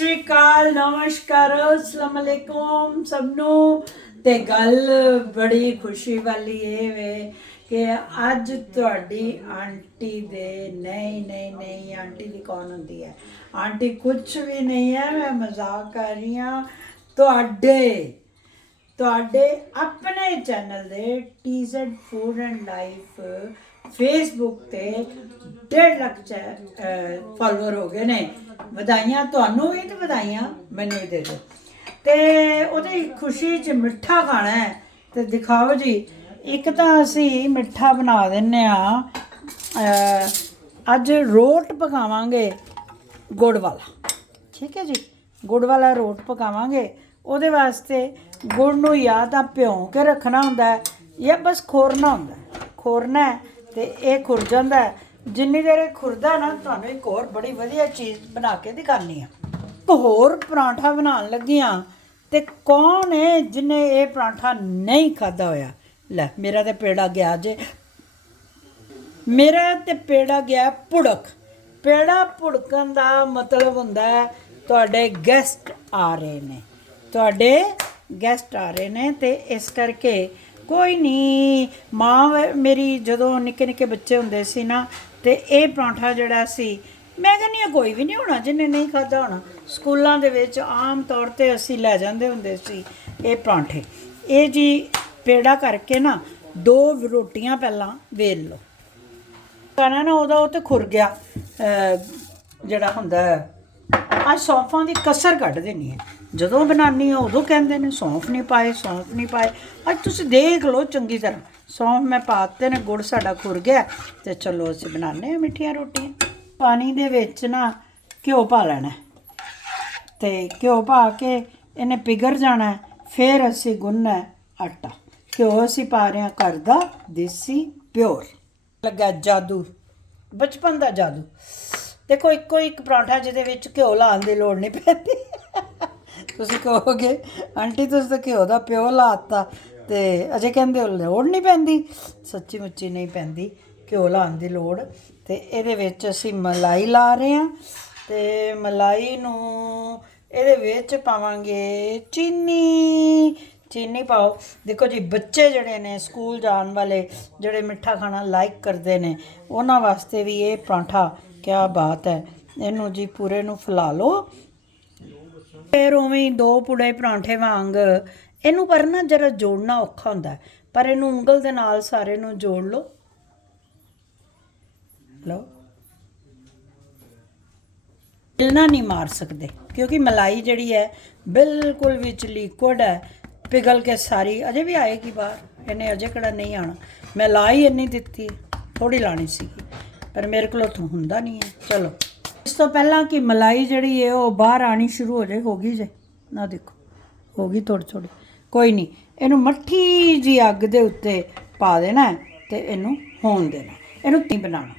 ਸ੍ਰੀ ਅਕਾਲ ਨਮਸਕਾਰ ਅਸਲਾਮ ਅਲੈਕੁਮ ਸਭ ਨੂੰ ਤੇ ਗੱਲ ਬੜੀ ਖੁਸ਼ੀ ਵਾਲੀ ਇਹ ਵੇ ਕਿ ਅੱਜ ਤੁਹਾਡੀ ਆਂਟੀ ਦੇ ਨਹੀਂ ਨਹੀਂ ਨਹੀਂ ਆਂਟੀ ਦੀ ਕੌਣ ਹੁੰਦੀ ਹੈ? ਆਂਟੀ ਕੁਝ ਵੀ ਨਹੀਂ ਹੈ, ਮੈਂ ਮਜ਼ਾਕ ਕਰ ਰਹੀ ਹਾਂ। ਤੁਹਾਡੇ ਤੁਹਾਡੇ ਆਪਣੇ ਚੈਨਲ ਦੇ ਟੀਜ਼ਡ ਫੂਡ ਐਂਡ ਲਾਈਫ ਫੇਸਬੁੱਕ ਤੇ 1.5 ਲੱਖ ਫਾਲੋਅਰ ਹੋ ਗਏ ਨੇ। ਵਧਾਈਆਂ ਤੁਹਾਨੂੰ ਵੀ ਤੇ ਵਧਾਈਆਂ ਮੈਨੂੰ ਵੀ ਦੇ ਦਿਓ। ਤੇ ਉਹਦੀ ਖੁਸ਼ੀ 'ਚ ਮਿੱਠਾ ਖਾਣਾ ਹੈ। ਤੇ ਦਿਖਾਓ ਜੀ, ਇੱਕ ਤਾਂ ਅਸੀਂ ਮਿੱਠਾ ਬਣਾ ਦਿੰਨੇ ਆ ਅੱਜ ਰੋਟ ਪਕਾਵਾਂਗੇ ਗੁੜ ਵਾਲਾ ਠੀਕ ਹੈ ਜੀ ਗੁੜ ਵਾਲਾ ਰੋਟ ਪਕਾਵਾਂਗੇ। ਉਹਦੇ ਵਾਸਤੇ ਗੁੜ ਨੂੰ ਜਾਂ ਤਾਂ ਭਿਉਂ ਕੇ ਰੱਖਣਾ ਹੁੰਦਾ ਹੈ ਜਾਂ ਬਸ ਖੋਰਨਾ ਹੁੰਦਾ ਖੋਰਨਾ ਹੈ ਤੇ ਇਹ ਖੁਰ ਜਾਂਦਾ ਹੈ। ਜਿੰਨੀ ਦੇਰ ਇਹ ਖੁਰਦਾ ਨਾ, ਤੁਹਾਨੂੰ ਇੱਕ ਹੋਰ ਬੜੀ ਵਧੀਆ ਚੀਜ਼ ਬਣਾ ਕੇ ਦਿਖਾਣੀ ਆ ਇੱਕ ਹੋਰ ਪਰਾਂਠਾ ਬਣਾਉਣ ਲੱਗੀਆਂ ਤੇ ਕੌਣ ਹੈ ਜਿਹਨੇ ਇਹ ਪਰਾਂਠਾ ਨਹੀਂ ਖਾਦਾ ਹੋਇਆ? ਲੈ, ਮੇਰਾ ਤੇ ਪੇੜਾ ਗਿਆ ਜੇ। ਮੇਰਾ ਤੇ ਪੇੜਾ ਗਿਆ ਪੁੜਕ। ਪੇੜਾ ਪੁੜਕਣ ਦਾ ਮਤਲਬ ਹੁੰਦਾ ਹੈ ਤੁਹਾਡੇ ਗੈਸਟ ਆ ਰਹੇ ਨੇ। ਤੁਹਾਡੇ ਗੈਸਟ ਆ ਰਹੇ ਨੇ ਤੇ ਇਸ ਕਰਕੇ ਕੋਈ ਨਹੀਂ, ਮਾਂ ਮੇਰੀ ਜਦੋਂ ਨਿੱਕੇ ਨਿੱਕੇ ਬੱਚੇ ਹੁੰਦੇ ਸੀ ਨਾ ਤੇ ਇਹ ਪਰੌਂਠਾ ਜਿਹੜਾ ਸੀ, ਮੈਂ ਕਹਿੰਦੀ ਹਾਂ ਕੋਈ ਵੀ ਨਹੀਂ ਹੋਣਾ ਜਿਹਨੇ ਨਹੀਂ ਖਾਦਾ ਹੋਣਾ। ਸਕੂਲਾਂ ਦੇ ਵਿੱਚ ਆਮ ਤੌਰ ਤੇ ਅਸੀਂ ਲੈ ਜਾਂਦੇ ਹੁੰਦੇ ਸੀ ਇਹ ਪਰੌਂਠੇ। ਇਹ ਜੀ ਪੇੜਾ ਕਰਕੇ ਨਾ, ਦੋ ਰੋਟੀਆਂ ਪਹਿਲਾਂ ਵੇਲ ਲਓ। ਖਾਣਾ ਨਾ ਉਹਦਾ, ਉਹ ਤੇ ਖੁਰ ਗਿਆ। ਜਿਹੜਾ ਹੁੰਦਾ ਆ ਸੌਂਫਾਂ ਦੀ ਕਸਰ ਕੱਢ ਦੇਣੀ ਹੈ। ਜਦੋਂ ਬਣਾਉਣੀ ਆ ਉਦੋਂ ਕਹਿੰਦੇ ਨੇ, ਸੌਂਫ ਨਹੀਂ ਪਾਏ, ਸੌਂਫ ਨਹੀਂ ਪਾਏ। ਅੱਜ ਤੁਸੀਂ ਦੇਖ ਲਓ ਚੰਗੀ ਤਰ੍ਹਾਂ। ਸੌਂਫ ਮੈਂ ਪਾਤੇ ਨੇ, ਗੁੜ ਸਾਡਾ ਖੁਰ ਗਿਆ ਤੇ ਚਲੋ ਅਸੀਂ ਬਣਾਉਂਦੇ ਆ ਮਿੱਠੀਆਂ ਰੋਟੀਆਂ। ਪਾਣੀ ਦੇ ਵਿੱਚ ਨਾ ਘਿਓ ਪਾ ਲੈਣਾ। ਹੈ। ਤੇ ਘਿਓ ਪਾ ਕੇ ਇਹਨੇ ਪਿਗਰ ਜਾਣਾ, ਫਿਰ ਅਸੀਂ ਗੁੰਨਣਾ ਆਟਾ। ਘਿਓ ਅਸੀਂ ਪਾ ਰਹੇ ਹਾਂ ਘਰ ਦਾ ਦੇਸੀ ਪਿਓਰ। ਲੱਗਾ ਜਾਦੂ, ਬਚਪਨ ਦਾ ਜਾਦੂ। ਦੇਖੋ, ਇੱਕੋ ਇੱਕ ਪਰਾਂਠਾ ਜਿਹਦੇ ਵਿੱਚ ਘਿਓ ਲਾਉਣ ਦੀ ਲੋੜ ਨਹੀਂ ਪੈਂਦੀ। ਤੁਸੀਂ ਕਹੋਗੇ, ਆਂਟੀ ਤੁਸੀਂ ਤਾਂ ਘਿਓ ਦਾ ਪਿਓ ਲਾਤਾ। ਤੇ ਅਜੇ ਕਹਿੰਦੇ ਹੋ ਲੋੜ ਨਹੀਂ ਪੈਂਦੀ, ਸੱਚੀ ਮੁੱਚੀ ਨਹੀਂ ਪੈਂਦੀ, ਘਿਓ ਲਾਉਣ ਦੀ ਲੋੜ। ਤੇ ਇਹਦੇ ਵਿੱਚ ਅਸੀਂ ਮਲਾਈ ਲਾ ਰਹੇ ਹਾਂ ਤੇ ਮਲਾਈ ਨੂੰ ਇਹਦੇ ਵਿੱਚ ਪਾਵਾਂਗੇ ਚੀਨੀ। ਚੀਨੀ ਪਾਓ। ਦੇਖੋ ਜੀ, ਬੱਚੇ ਜਿਹੜੇ ਨੇ ਸਕੂਲ ਜਾਣ ਵਾਲੇ, ਜਿਹੜੇ ਮਿੱਠਾ ਖਾਣਾ ਲਾਈਕ ਕਰਦੇ ਨੇ, ਉਹਨਾਂ ਵਾਸਤੇ ਵੀ ਇਹ ਪਰਾਂਠਾ ਕਿਆ ਬਾਤ ਹੈ। ਇਹਨੂੰ ਜੀ ਪੂਰੇ ਨੂੰ ਫੁਲਾ ਲਓ। ਫਿਰ ਉਵੇਂ ਹੀ ਦੋ ਪੁੜੇ ਪਰਾਂਠੇ ਵਾਂਗ ਇਹਨੂੰ ਪਰ ਨਾ ਜਰਾ ਜੋੜਨਾ ਔਖਾ ਹੁੰਦਾ ਪਰ ਇਹਨੂੰ ਉਂਗਲ ਦੇ ਨਾਲ ਸਾਰੇ ਨੂੰ ਜੋੜ ਲਓ। ਲਓ। ਮਿਲਣਾ ਨਹੀਂ ਮਾਰ ਸਕਦੇ, ਕਿਉਂਕਿ ਮਲਾਈ ਜਿਹੜੀ ਹੈ ਬਿਲਕੁਲ ਵਿੱਚ ਲਿਕੁਇਡ ਹੈ, ਪਿਘਲ ਕੇ ਸਾਰੀ, ਅਜੇ ਵੀ ਆਏਗੀ ਬਾਹਰ, ਇਹਨੇ ਅਜੇ ਕਿਹੜਾ ਨਹੀਂ ਆਣਾ ਮੈਂ ਲਾਈ ਇੰਨੀ ਦਿੱਤੀ ਥੋੜੀ ਲਾਣੀ ਸੀ ਪਰ ਮੇਰੇ ਕੋਲ ਤੋਂ ਹੁੰਦਾ ਨਹੀਂ ਹੈ। ਚਲੋ। ਇਸ ਤੋਂ ਪਹਿਲਾਂ ਕਿ ਮਲਾਈ ਜਿਹੜੀ ਹੈ ਉਹ ਬਾਹਰ ਆਣੀ ਸ਼ੁਰੂ ਹੋ ਜਾਏ, ਹੋ ਗਈ ਜੇ। ਨਾ ਦੇਖੋ, ਹੋ ਗਈ ਥੋੜੀ ਥੋੜੀ ਕੋਈ ਨਹੀਂ, ਇਹਨੂੰ ਮੱਠੀ ਜੀ ਅੱਗ ਦੇ ਉੱਤੇ ਪਾ ਦੇਣਾ ਹੈ ਤੇ ਇਹਨੂੰ ਹੋਣ ਦੇਣਾ ਇਹਨੂੰ ਨਹੀਂ ਬਣਾਉਣਾ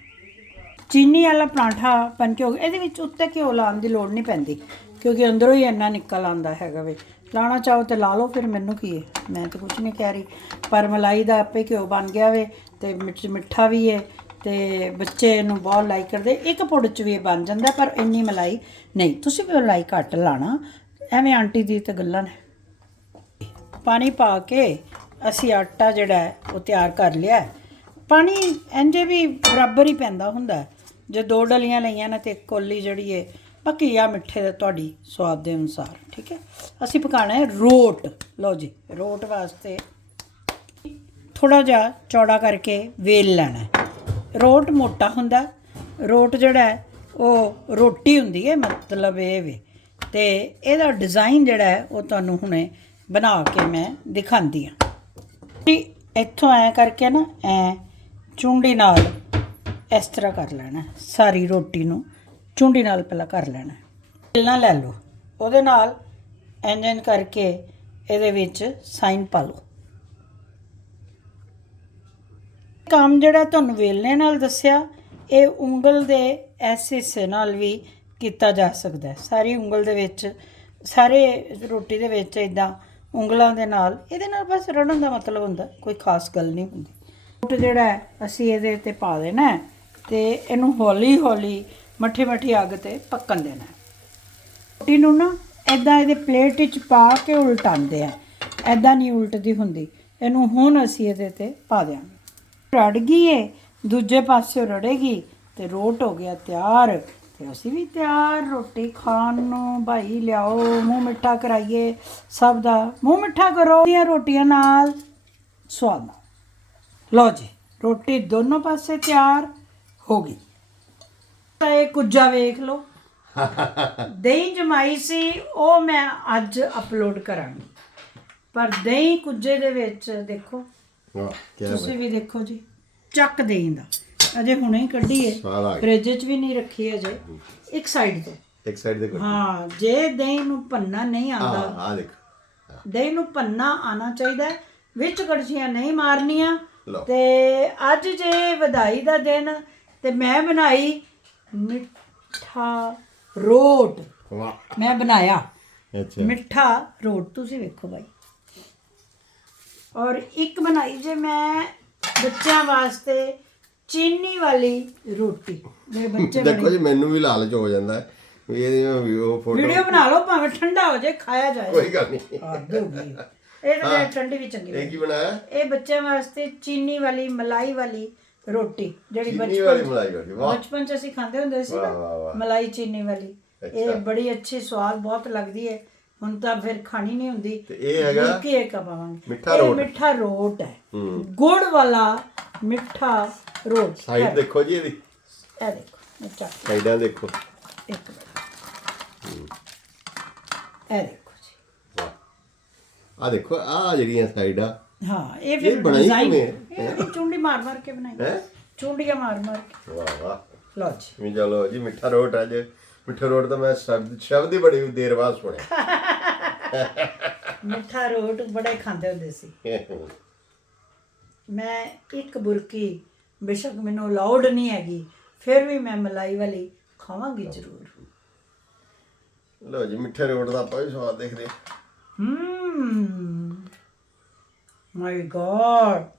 ਚੀਨੀ ਵਾਲਾ ਪਰਾਂਠਾ ਬਣ ਕੇ ਇਹਦੇ ਵਿੱਚ ਉੱਤੇ ਘਿਓ ਲਾਉਣ ਦੀ ਲੋੜ ਨਹੀਂ ਪੈਂਦੀ, ਕਿਉਂਕਿ ਅੰਦਰੋਂ ਹੀ ਇੰਨਾ ਨਿਕਲ ਆਂਦਾ ਹੈਗਾ ਵੇ। ਲਾਣਾ ਚਾਹੋ ਤੇ ਲਾ ਲਓ, ਫਿਰ ਮੈਨੂੰ ਕੀ ਹੈ? ਮੈਂ ਤਾਂ ਕੁਝ ਨਹੀਂ ਕਹਿ ਰਹੀ। ਪਰ ਮਲਾਈ ਦਾ ਆਪੇ ਘਿਓ ਬਣ ਗਿਆ ਵੇ, ਤੇ ਮਿੱਠ ਮਿੱਠਾ ਵੀ ਹੈ, ਤੇ ਬੱਚੇ ਇਹਨੂੰ ਬਹੁਤ ਲਾਈਕ ਕਰਦੇ। ਇੱਕ ਪੁੜ ਚ ਵੀ ਇਹ ਬਣ ਜਾਂਦਾ, ਪਰ ਇੰਨੀ ਮਲਾਈ ਨਹੀਂ। ਤੁਸੀਂ ਵੀ ਮਲਾਈ ਘੱਟ ਲਾਣਾ। ਐਵੇਂ ਆਂਟੀ ਦੀ ਤੇ ਗੱਲਾਂ ਨੇ। ਪਾਣੀ ਪਾ ਕੇ ਅਸੀਂ ਆਟਾ ਜਿਹੜਾ ਉਹ ਤਿਆਰ ਕਰ ਲਿਆ ਪਾਣੀ ਇੰਜੇ ਵੀ ਬਰਾਬਰ ਹੀ ਪੈਂਦਾ ਹੁੰਦਾ ਜੇ ਦੋ ਡਲੀਆਂ ਲਈਆਂ ਨੇ ਤੇ ਇੱਕ ਕੋਲੀ ਜਿਹੜੀ ਹੈ, ਬਾਕੀ ਆ ਮਿੱਠੇ ਦਾ ਤੁਹਾਡੀ ਸਵਾਦ ਦੇ ਅਨੁਸਾਰ, ਠੀਕ ਹੈ? ਅਸੀਂ ਪਕਾਣਾ ਹੈ ਰੋਟ। ਲਓ ਜੀ, ਰੋਟ ਵਾਸਤੇ ਥੋੜਾ ਜਿਹਾ ਚੌੜਾ ਕਰਕੇ ਵੇਲ ਲੈਣਾ ਰੋਟ ਮੋਟਾ ਹੁੰਦਾ ਰੋਟ ਜਿਹੜਾ ਉਹ ਰੋਟੀ ਹੁੰਦੀ ਹੈ, ਮਤਲਬ ਇਹ ਵੇ। ਤੇ ਇਹਦਾ ਡਿਜ਼ਾਈਨ ਜਿਹੜਾ ਉਹ ਤੁਹਾਨੂੰ ਹੁਣੇ ਬਣਾ ਕੇ ਮੈਂ ਦਿਖਾਉਂਦੀ ਹਾਂ। ਇੱਥੋਂ ਐ ਕਰਕੇ ਨਾ ਐ ਚੁੰਡੀ ਨਾਲ ਇਸ ਤਰ੍ਹਾਂ ਕਰ ਲੈਣਾ ਸਾਰੀ ਰੋਟੀ ਨੂੰ ਚੁੰਡੀ ਨਾਲ ਪਹਿਲਾਂ ਕਰ ਲੈਣਾ ਪਹਿਲਾਂ ਲੈ ਲਓ। ਉਹਦੇ ਨਾਲ ਇੰਜ ਇੰਜ ਕਰਕੇ ਇਹਦੇ ਵਿੱਚ ਸਾਈਨ ਪਾ ਲਓ। ਕੰਮ ਜਿਹੜਾ ਤੁਹਾਨੂੰ ਵੇਲਣੇ ਨਾਲ ਦੱਸਿਆ, ਇਹ ਉਂਗਲ ਦੇ ਇਸ ਹਿੱਸੇ ਨਾਲ ਵੀ ਕੀਤਾ ਜਾ ਸਕਦਾ ਹੈ। ਸਾਰੀ ਉਂਗਲ ਦੇ ਵਿੱਚ, ਸਾਰੇ ਰੋਟੀ ਦੇ ਵਿੱਚ ਇਦਾਂ ਉਂਗਲਾਂ ਦੇ ਨਾਲ, ਇਹਦੇ ਨਾਲ ਬਸ ਰੜਨ ਦਾ ਮਤਲਬ ਹੁੰਦਾ, ਕੋਈ ਖਾਸ ਗੱਲ ਨਹੀਂ ਹੁੰਦੀ। ਰੋਟ ਜਿਹੜਾ ਹੈ, ਅਸੀਂ ਇਹਦੇ ਤੇ ਪਾ ਦੇਣਾ ਹੈ ਤੇ ਇਹਨੂੰ ਹੌਲੀ ਹੌਲੀ ਮੱਠੀ ਮੱਠੀ ਅੱਗ ਤੇ ਪੱਕਣ ਦੇਣਾ ਰੋਟੀ ਨੂੰ ਨਾ ਐਦਾਂ ਇਹਦੇ ਪਲੇਟ ਵਿੱਚ ਪਾ ਕੇ ਉਲਟਾਉਂਦੇ ਆ। ਐਦਾਂ ਨਹੀਂ ਉਲਟਦੀ ਹੁੰਦੀ, ਇਹਨੂੰ ਹੁਣ ਅਸੀਂ ਇਹਦੇ ਤੇ ਪਾ ਦਿਆਂਗੇ। ਰੜ ਗਈ ਏ, ਦੂਜੇ ਪਾਸੇ ਰੜੇਗੀ ਤੇ ਰੋਟ ਹੋ ਗਿਆ ਤਿਆਰ। ਤੇ ਅਸੀਂ ਵੀ ਤਿਆਰ ਰੋਟੀ ਖਾਣ ਨੂੰ ਭਾਈ ਲਿਆਓ ਮੂੰਹ ਮਿੱਠਾ ਕਰਾਈਏ ਸਭ ਦਾ। ਮੂੰਹ ਮਿੱਠਾ ਕਰੋ ਦੀਆਂ ਰੋਟੀਆਂ ਨਾਲ ਸਵਾਦ ਲਓ ਜੀ ਰੋਟੀ ਦੋਨੋਂ ਪਾਸੇ ਤਿਆਰ ਹੋ ਗਈ। ਤਾਂ ਇਹ ਕੁੱਜਾ ਵੇਖ ਲਓ। ਦਹੀਂ ਜਮਾਈ ਸੀ ਉਹ ਮੈਂ ਅੱਜ ਅਪਲੋਡ ਕਰਾਂਗੀ। ਪਰ ਦਹੀਂ ਕੁੱਜੇ ਦੇ ਵਿੱਚ ਦੇਖੋ ਵਾਹ ਕੀ ਤੁਸੀਂ ਵੀ ਦੇਖੋ ਜੀ ਚੱਕ ਦਹੀਂ ਦਾ। ਅਜੇ ਹੁਣੇ ਹੀ ਕੱਢੀ ਹੈ ਫ੍ਰਿਜ 'ਚ ਵੀ ਨਹੀਂ ਰੱਖੀ ਅਜੇ। ਇੱਕ ਸਾਈਡ ਤੋਂ। ਇੱਕ ਸਾਈਡ ਦੇ ਕੋਲ ਹਾਂ ਜੇ ਦਹੀਂ ਨੂੰ ਭੰਨਾ ਨਹੀਂ ਹਾਂ ਆਉਂਦਾ। ਆ ਦੇਖ। ਦਹੀਂ ਨੂੰ ਭੰਨਾ ਆਣਾ ਚਾਹੀਦਾ ਹੈ, ਵਿੱਚ ਕੜਛੀਆਂ ਨਹੀਂ ਮਾਰਨੀਆਂ। ਤੇ ਅੱਜ ਜੇ ਵਧਾਈ ਦਾ ਦਿਨ ਤੇ ਮੈਂ ਬਣਾਈ ਮਿੱਠਾ ਰੋਟ। ਵਾਹ। ਮੈਂ ਬਣਾਇਆ। ਅੱਛਾ। ਮਿੱਠਾ ਰੋਟ। ਤੁਸੀਂ ਵੇਖੋ ਬਾਈ। ਔਰ ਇੱਕ ਬਣਾਈ ਜੇ ਮੈਂ ਬੱਚਿਆਂ ਵਾਸਤੇ ਚੀਨੀ ਵਾਲੀ ਰੋਟੀ। ਮੇਰੇ ਬੱਚੇ ਦੇਖੋ ਜੀ ਮੈਨੂੰ ਵੀ ਲਾਲਚ ਹੋ ਜਾਂਦਾ ਹੈ ਵੀ ਇਹਦੀਆਂ ਵੀ ਉਹ ਫੋਟੋ ਵੀਡੀਓ ਬਣਾ ਲਓ ਭਾਵੇਂ ਠੰਡਾ ਹੋ ਜਾਏ ਖਾਇਆ ਜਾਏ। ਕੋਈ ਗੱਲ ਨਹੀਂ। ਹੱਦ ਹੋ ਗਈ। ਇਹ ਤਾਂ ਠੰਡੀ ਵੀ ਚੰਗੀ ਇਹ ਕੀ ਬਣਾਇਆ? ਇਹ ਬੱਚਿਆਂ ਵਾਸਤੇ ਚੀਨੀ ਵਾਲੀ ਮਲਾਈ ਵਾਲੀ ਰੋਟੀ ਜਿਹੜੀ ਚੀਨੀ ਵਾਲੀ ਬਚਪਨ ਮਲਾਈ ਵਾਲੀ ਵਾਹ। ਬਚਪਨ ਚ ਅਸੀਂ ਖਾਂਦੇ ਹੁੰਦੇ ਸੀ ਵਾਹ, ਨਾ ਵਾਹ। ਮਲਾਈ ਚੀਨੀ ਵਾਲੀ। ਇਹ। ਬੜੀ ਅੱਛੀ ਸਵਾਦ ਬਹੁਤ ਲੱਗਦੀ ਹੈ। ਹੁਣ ਤਾਂ ਫਿਰ ਖਾਣੀ ਨਹੀਂ ਹੁੰਦੀ। ਤੇ ਇਹ ਹੈਗਾ ਕੀ ਪਾਵਾਂਗੇ ਮਿੱਠਾ ਇਹ ਰੋਟ। ਮਿੱਠਾ ਰੋਟ ਹੂੰ। ਗੁੜ ਵਾਲਾ ਮਿੱਠਾ ਰੋਟ ਸਾਈਡ ਦੇਖੋ ਜੀ ਇਹਦੀ। ਇਹ ਦੇਖੋ ਮਿੱਠਾ ਸਾਈਡਾਂ ਦੇਖੋ। ਇੱਕ ਮਿੰਟ। ਇਹ ਦੇਖੋ ਜੀ। ਵਾਹ। ਆ ਦੇਖੋ ਆ ਜਿਹੜੀਆਂ ਸਾਈਡਾਂ। ਹਾਂ ਇਹ ਇਹ ਫਿਰ ਬਣਾਈ ਡਿਜ਼ਾਈਨ ਕਿਵੇਂ? ਇਹ ਚੁੰਡੀ ਮਾਰ ਮਾਰ ਕੇ ਬਣਾਈ। ਹੈ? ਚੁੰਡੀਆਂ ਮਾਰ ਮਾਰ ਕੇ। ਵਾਹ ਵਾਹ। ਲਓ ਜੀ। ਵੀ ਚਲੋ ਜੀ ਮਿੱਠਾ ਰੋਟ ਅੱਜ ਮਿੱਠਾ ਰੋਟ ਤਾਂ ਮੈਂ ਸ਼ਬਦ ਸ਼ਬਦ ਹੀ ਬੜੀ ਦੇਰ ਬਾਅਦ ਸੁਣਿਆ। ਮਿੱਠਾ ਰੋਟ ਬੜੇ ਖਾਂਦੇ ਹੁੰਦੇ ਸੀ। ਮੈਂ ਇੱਕ ਬੁਰਕੀ ਬੇਸ਼ੱਕ ਮੈਨੂੰ ਅਲਾਉਡ ਨਹੀਂ ਹੈਗੀ ਫਿਰ ਵੀ ਮੈਂ ਮਲਾਈ ਵਾਲੀ ਖਾਵਾਂਗੀ ਜ਼ਰੂਰ। ਲਓ ਜੀ ਮਿੱਠੇ ਰੋਟ ਦਾ ਆਪਾਂ ਵੀ ਸਵਾਦ ਦੇਖਦੇ ਹਾਂ। ਹਮ ਮਾਈ ਗॉड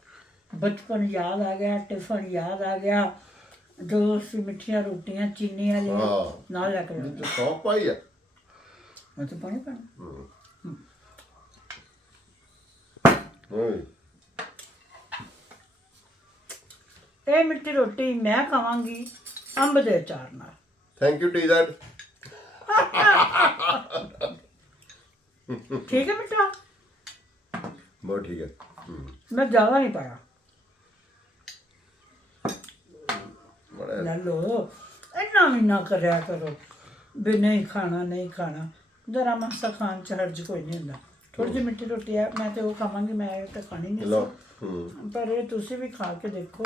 ਬਚਪਨ ਯਾਦ ਆ ਗਿਆ ਟਿਫਨ ਯਾਦ ਆ ਗਿਆ ਜੋ ਅਸੀਂ ਮਿੱਠੀਆਂ ਰੋਟੀਆਂ ਚੀਨੀ ਵਾਲੀਆਂ ਵਾਹ। ਨਾਲ ਲੈ ਕੇ ਜਾਂਦੇ ਤਾਂ ਸੌਂਫ ਪਾਈ ਆ। ਮੈਂ ਤਾਂ ਪਾਣੀ ਪਾਣਾ। ਓਏ ਇਹ ਮਿੱਠੀ ਰੋਟੀ ਮੈਂ ਖਾਵਾਂਗੀ ਅੰਬ ਦੇ ਅਚਾਰ ਨਾਲ। ਥੈਂਕ ਯੂ ਟੀਜ਼ਰ ਠੀਕ ਹੈ ਮਿੱਠਾ? ਬਹੁਤ ਠੀਕ ਹੈ। ਮੈਂ ਜ਼ਿਆਦਾ ਨਹੀਂ ਪਾਇਆ। ਬੜਾ ਲੈ ਲੋ ਇੰਨਾ ਵੀ ਨਾ ਕਰਿਆ ਕਰੋ ਵੀ ਨਹੀਂ ਖਾਣਾ ਨਹੀਂ ਖਾਣਾ। ਜਰਾ ਮਾਸਾ ਖਾਣ ਚ ਹਰਜ ਕੋਈ ਨਹੀਂ ਹੁੰਦਾ। ਥੋੜੀ ਜਿਹੀ ਮਿੱਠੀ ਰੋਟੀ ਆ ਮੈਂ ਤੇ ਉਹ ਖਾਵਾਂਗੀ ਮੈਂ ਇਹ ਤਾਂ ਖਾਣੀ ਨਹੀਂ ਲਓ ਸੀ। ਪਰ ਇਹ ਤੁਸੀਂ ਵੀ ਖਾ ਕੇ ਦੇਖੋ।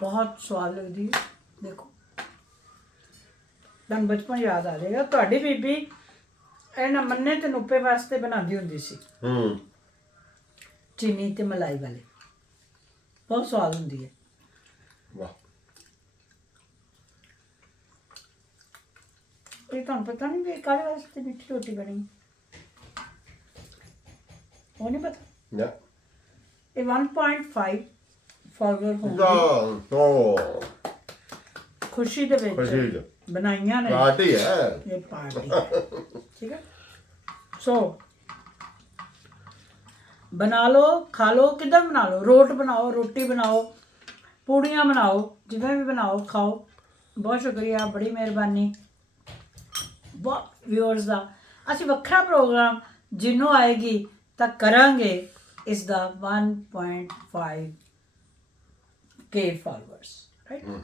ਬਹੁਤ ਸਵਾਦ ਲੱਗਦੀ ਹੈ। ਦੇਖੋ। ਤਾਂ ਬਚਪਨ ਯਾਦ ਆ ਜਾਏਗਾ। ਤੁਹਾਡੀ ਬੀਬੀ ਇਹਨਾਂ ਮੰਨੇ ਤੇ ਨੁੱਪੇ ਵਾਸਤੇ ਬਣਾਉਂਦੀ ਹੁੰਦੀ ਸੀ। ਹੂੰ। ਚੀਨੀ ਤੇ ਮਲਾਈ ਵਾਲੀ। ਬਹੁਤ ਸਵਾਦ ਹੁੰਦੀ ਹੈ। ਵਾਹ। ਇਹ ਤੁਹਾਨੂੰ ਪਤਾ ਨਹੀਂ ਵੀ ਕਾਹਦੇ ਵਾਸਤੇ ਮਿੱਠੀ ਰੋਟੀ ਬਣੀ? ਉਹ ਨਹੀਂ ਪਤਾ? ਨਾ। ਇਹ 1.5 ਫਾਲੋਅਰ ਦਾ ਹੋਣਗੇ ਤੋ। ਖੁਸ਼ੀ ਦੇ ਵਿੱਚ ਖੁਸ਼ੀ ਚ ਬਣਾਈਆਂ ਨੇ। ਪਾਰਟੀ ਹੈ। ਇਹ ਪਾਰਟੀ ਹੈ। ਠੀਕ ਹੈ। ਸੋ ਬਣਾ ਲਓ ਖਾ ਲਓ ਕਿੱਦਾਂ ਬਣਾ ਲਓ? ਰੋਟ ਬਣਾਓ ਰੋਟੀ ਬਣਾਓ ਪੂੜੀਆਂ ਬਣਾਓ ਜਿਵੇਂ ਵੀ ਬਣਾਓ ਖਾਓ। ਬਹੁਤ ਸ਼ੁਕਰੀਆ ਬੜੀ ਮਿਹਰਬਾਨੀ। ਬਹੁਤ ਵਿਊਅਰਸ ਦਾ। ਅਸੀਂ ਵੱਖਰਾ ਪ੍ਰੋਗਰਾਮ ਜਿਹਨੂੰ ਆਏਗੀ ਤਾਂ ਕਰਾਂਗੇ। ਇਸ ਦਾ 1.5 gay followers, right? Mm.